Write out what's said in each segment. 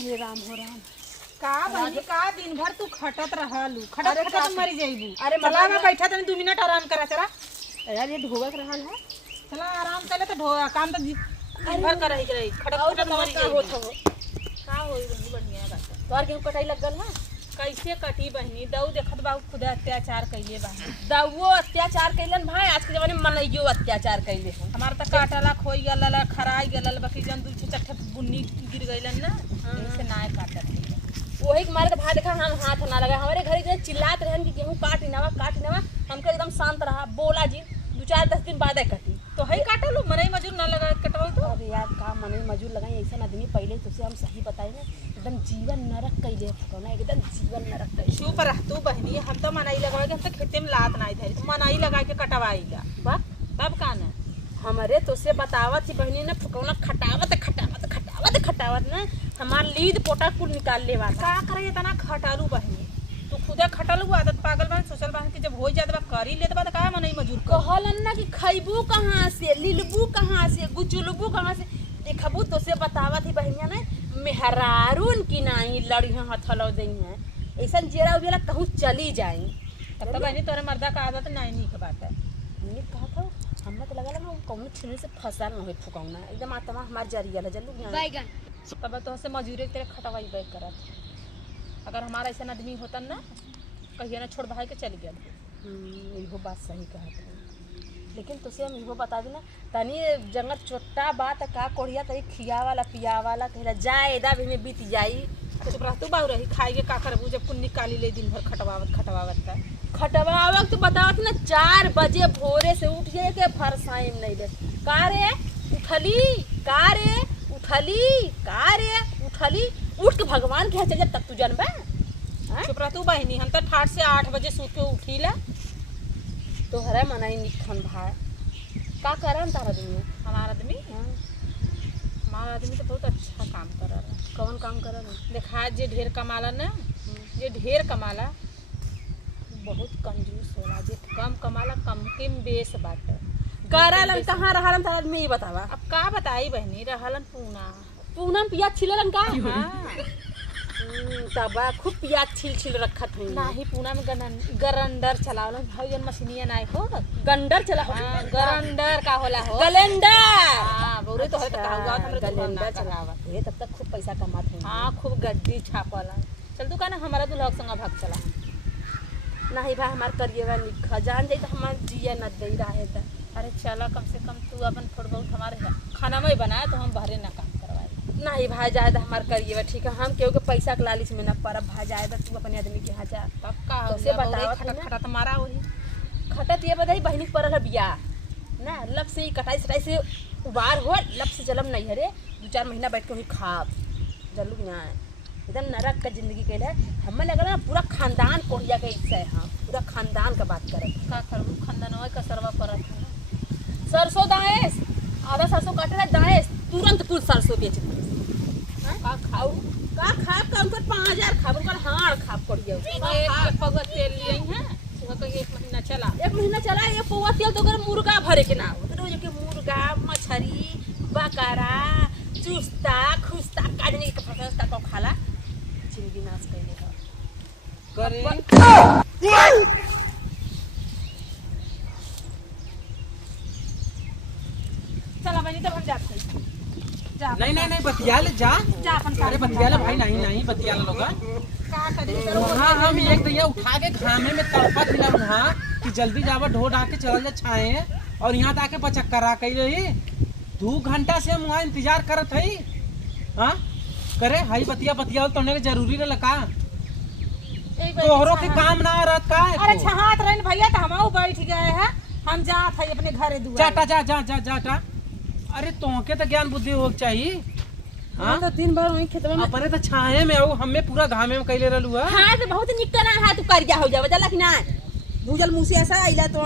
अरे राम हो राम। का बहनी का दिन भर तू खटत रहलू खटत खटत मरी जाइबू। अरे चला मैं बैठा तनी 2 मिनट आराम करा चला। यार ये ढोगत रहल है। चला आराम करे तो ढो काम तो दिन भर कर रही खटत खटत मरी का जाइबू। होत हो का होई बहनी बढ़िया बात। तोर गेहूं कटाई लग गल है। कैसे कटी बहनी दऊ देखत बा खुद अत्याचार कइले बा। दवो अत्याचार कैलन भाई आज के जमाने में मनइयो अत्याचार कैले हैं। हमार त काटला खोई गलल खराई गलल बाकी जन 2-4 बुन्नी गिर गइलन ना ऐसे नाय काटत। वही के मारे तो भाई देखा हम हाथ ना लगा हमारे घर इतने चिल्लात रहन कि गेहूं काट नवा हमके एकदम शांत रहा बोला जी 2-4-10 दिन बाद कटी तो हई काटलू मनई मजूर ना लगा कटवल तो। अरे यार का मने मजूर लगाई ऐसा आदमी पहले तुझसे हम सही बताए ना एकदम जीवन नरक कैले ना एकदम जीवन नरक कैले। चुप रह तू बहनी हम तो मनाई लगावे के हम तो खेते में लात नहीं धरी तो मनाई लगा के कटवाईगा बा तब का ना हमारे तुझसे बतावत ही बहनी ना फुकौना खटावत ना हमार लीद पोटा कुल निकाल ले वाला का करे इतना खटालू बहनी तू खुदे खटलू आदत पागल बहन सोशल बहन कि जब हो जात बा करी लेत बा त का मनई मजूर कहलन ना कि खइबू कहाँ से लिलबू कहाँ से गुचुलबू कहाँ से देखबू तुझसे बतावत ही बहनिया ना मेहरारून की नहीं लड़िया हथलो दई है ऐसा जेरा उजेला कहूँ चली जाई तब तो बहनी तोरे मर्दा का आदत नहीं नीक बात है। मैंने कहा था हमें तो लगा ना कौन छीने से फसल न हो फुकाउना एकदम आत्मा हमार जरिया है जल्लू बैगन तब तो से मजूरी तेरे खटवाई बैग करत अगर हमारा ऐसा आदमी होता ना कहिए ना छोड़ भाई के चल गया। इहो बात सही कहत लेकिन तुझसे हम इहो बता देना तनी जंगल छोटा बात का कोढ़िया तरी खिया वाला पिया वाला कहला जाए एदा भी में बीत जाई तो चुप रह तू बाऊ रही खाई के का करबू जब कुन निकाली ले दिन भर खटवावत का खटवावक तो बतावत ना 4 बजे भोरे से उठ जाए के फरसाई में नहीं ले का रे उठली का रे उठली का रे उठली उठ के भगवान के यहाँ चल जा तब तू जानबा। चुप रह तू बहनी हम तो ठाट से 8 बजे सूत के उठीला तो हरे मनाई निखन भाई का करन तारा दिन हमारा आदमी तो बहुत अच्छा काम कर रहा है। कौन काम करन देखा जे ढेर कमाला ना जे ढेर कमाला बहुत कंजूस होला जे कम कमाला कम के बेस बाटे करलन कहाँ रहलन तारा आदमी ये बतावा। अब का बताई बहनी रहलन पूनम पियाज छिललन का हाँ तबा खूब पियाज छिल रखत हुई नाही पूना में गरंडर चलावलन भाई जन मशीनिया नाय हो गंडर चला हाँ गरंडर का होला हो गलेंडर हाँ बोरे तो है तो कहूगा हमरे गलेंडर चलावा ये तब तक खूब पैसा कमात हुई हाँ खूब गड्डी छापला चल तू कहना हमारा दुल्हा संग भाग चला नहीं भाई हमार करिएगा निखा जान जाई तो हमार जिया न दे रहे त अरे चला कम से कम तू अपन थोड़ा बहुत हमारे खाना में बनाया तो हम बाहरे ना काम करवाए नहीं भाई जाए तो हमार करिएगा ठीक है हम केहू के पैसा के लालच में न पड़ब भाई जाए तो तू अपने आदमी के यहाँ जा तब का हो से बताओ खटा तुम्हारा वही खटत ये बताई बहनी के पड़ल है बिया ना लब से ही कटाई सटाई से उबार हो लब से जलम नहीं है रे 2-4 महीना बैठ के वही खाब जल्लू ना एकदम नरक का जिंदगी के लिए हमें लग रहा पूरा खानदान कोढ़िया के हिस्सा है। हाँ पूरा खानदान का बात करे का करबू खानदान का सरवा परत है सरसों दाएस आधा सरसों काटे रहा दाएस तुरंत कुल सरसों बेच दे का खाऊ का खाब का उनकर 5000 खाब उनकर हाड़ खाब पड़ गया एक पगत तेल लिए हैं वो कहीं 1 महीना चला 1 महीना चला ये पौवा तेल तो कर मुर्गा भरे के ना रोज के मुर्गा मछली बकरा चुस्ता खुस्ता काटने के फसल का खाला जिंदगी नाश कैले करे चला बनी तब हम जाते हैं जा नहीं बतिया ले जा अपन अरे बतिया ले भाई नहीं बतिया ले लोग का करी हाँ हम एक तो ये उठा के खाने में तड़पा दिला वहाँ कि जल्दी जावा ढो ढा के चल जा छाए और यहाँ ताके बचक्करा कही रही 2 घंटा से हम वहाँ इंतजार करत हई हाँ करे हाई बतिया तो जरूरी रहा का तोहरों के काम ना रहत का अरे छहात रहन भैया तो हम बैठ गए हैं हम जात है अपने घरे दुआ जा अरे तोहके तो ज्ञान बुद्धि हो चाहिए हाँ तो दिन भर वही खेतवा में अपने तो छाए में आओ हमें पूरा घामे में कैले रहलू है हाँ तो बहुत निकना है तू कर जा हो जावे जाला कि ना भूजल मुंह से ऐसा आइला तो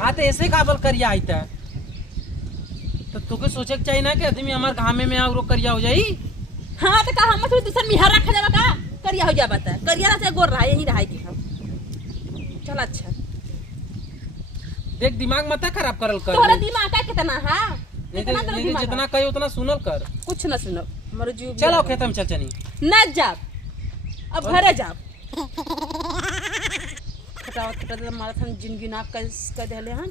हाँ तो ऐसे काबल करिया आई तो तुके सोचे के चाहिए ना कि आदमी हमारे घामे में आओ करिया हो जाई हाँ तो का हम तो दूसर मिहर रखा जावा का करिया हो जावा त करिया से गोर रहा यही रहा कि हम चल अच्छा देख दिमाग मत खराब करल कर तोरा दिमाग का कितना है जितना कहे उतना सुनल कर कुछ न सुनो हमारे जीव चलो खेत में चल चली। ना जाब अब घरे जाब खटावत खटावत मारा था जिंदगी ना कर देले हन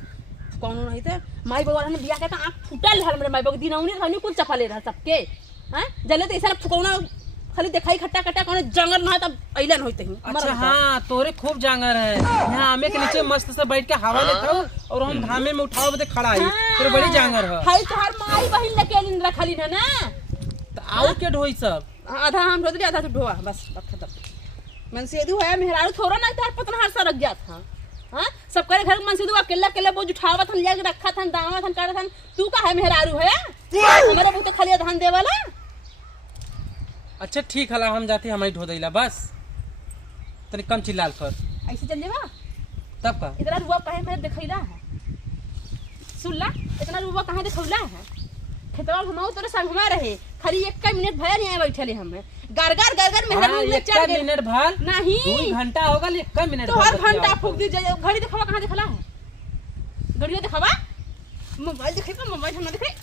कौनो नहीं थे माई बाबू ने बिया के आंख फुटल हल मेरे माई बाबू दिन औनी रहनी कुल चपा ले रहा सबके हैं जले तो ऐसा फुकौना खाली देखाई खट्टा खट्टा कौन जंगल ना तब अइलन होते ही अच्छा हाँ तोरे खूब जांगर है यहाँ आमे के नीचे मस्त से बैठ के हवा लेते हो और हम धामे में उठाओ बदे खड़ा है तेरे बड़ी जांगर है हाय तोहर माई बहिन लके दिन रखली न ना तो आओ के ढोई सब आधा हम ढो दे आधा तू ढोआ बस बात खत्म मन से होया मेहरारू थोड़ा ना तार पतना हर सा रख गया था हां सब करे घर मन से अकेला अकेला बोझ उठावत हन लेके रखा था दावा था करत हन तू का है मेहरारू है हमारे बहुत खाली धान दे वाला। अच्छा ठीक है हम जाते हमारी ढो दैला बस तनी कम चिल्लाल कर ऐसे चल जेबा तब का इतना रुआ काहे मेरे देखैला है सुनला इतना रुआ काहे देखौला है खेतवा घुमाओ तोरे संगमा रहे खाली 1 मिनट भया नहीं बैठले हम गरगर गरगर मेहरारू में चल गए मिनट भर नहीं 2 घंटा होगा 1 मिनट तो हर घंटा फूक दी जाए घड़ी दिखावा कहां दिखला है घड़ी दिखावा मोबाइल दिखेगा मोबाइल हम ना दिखे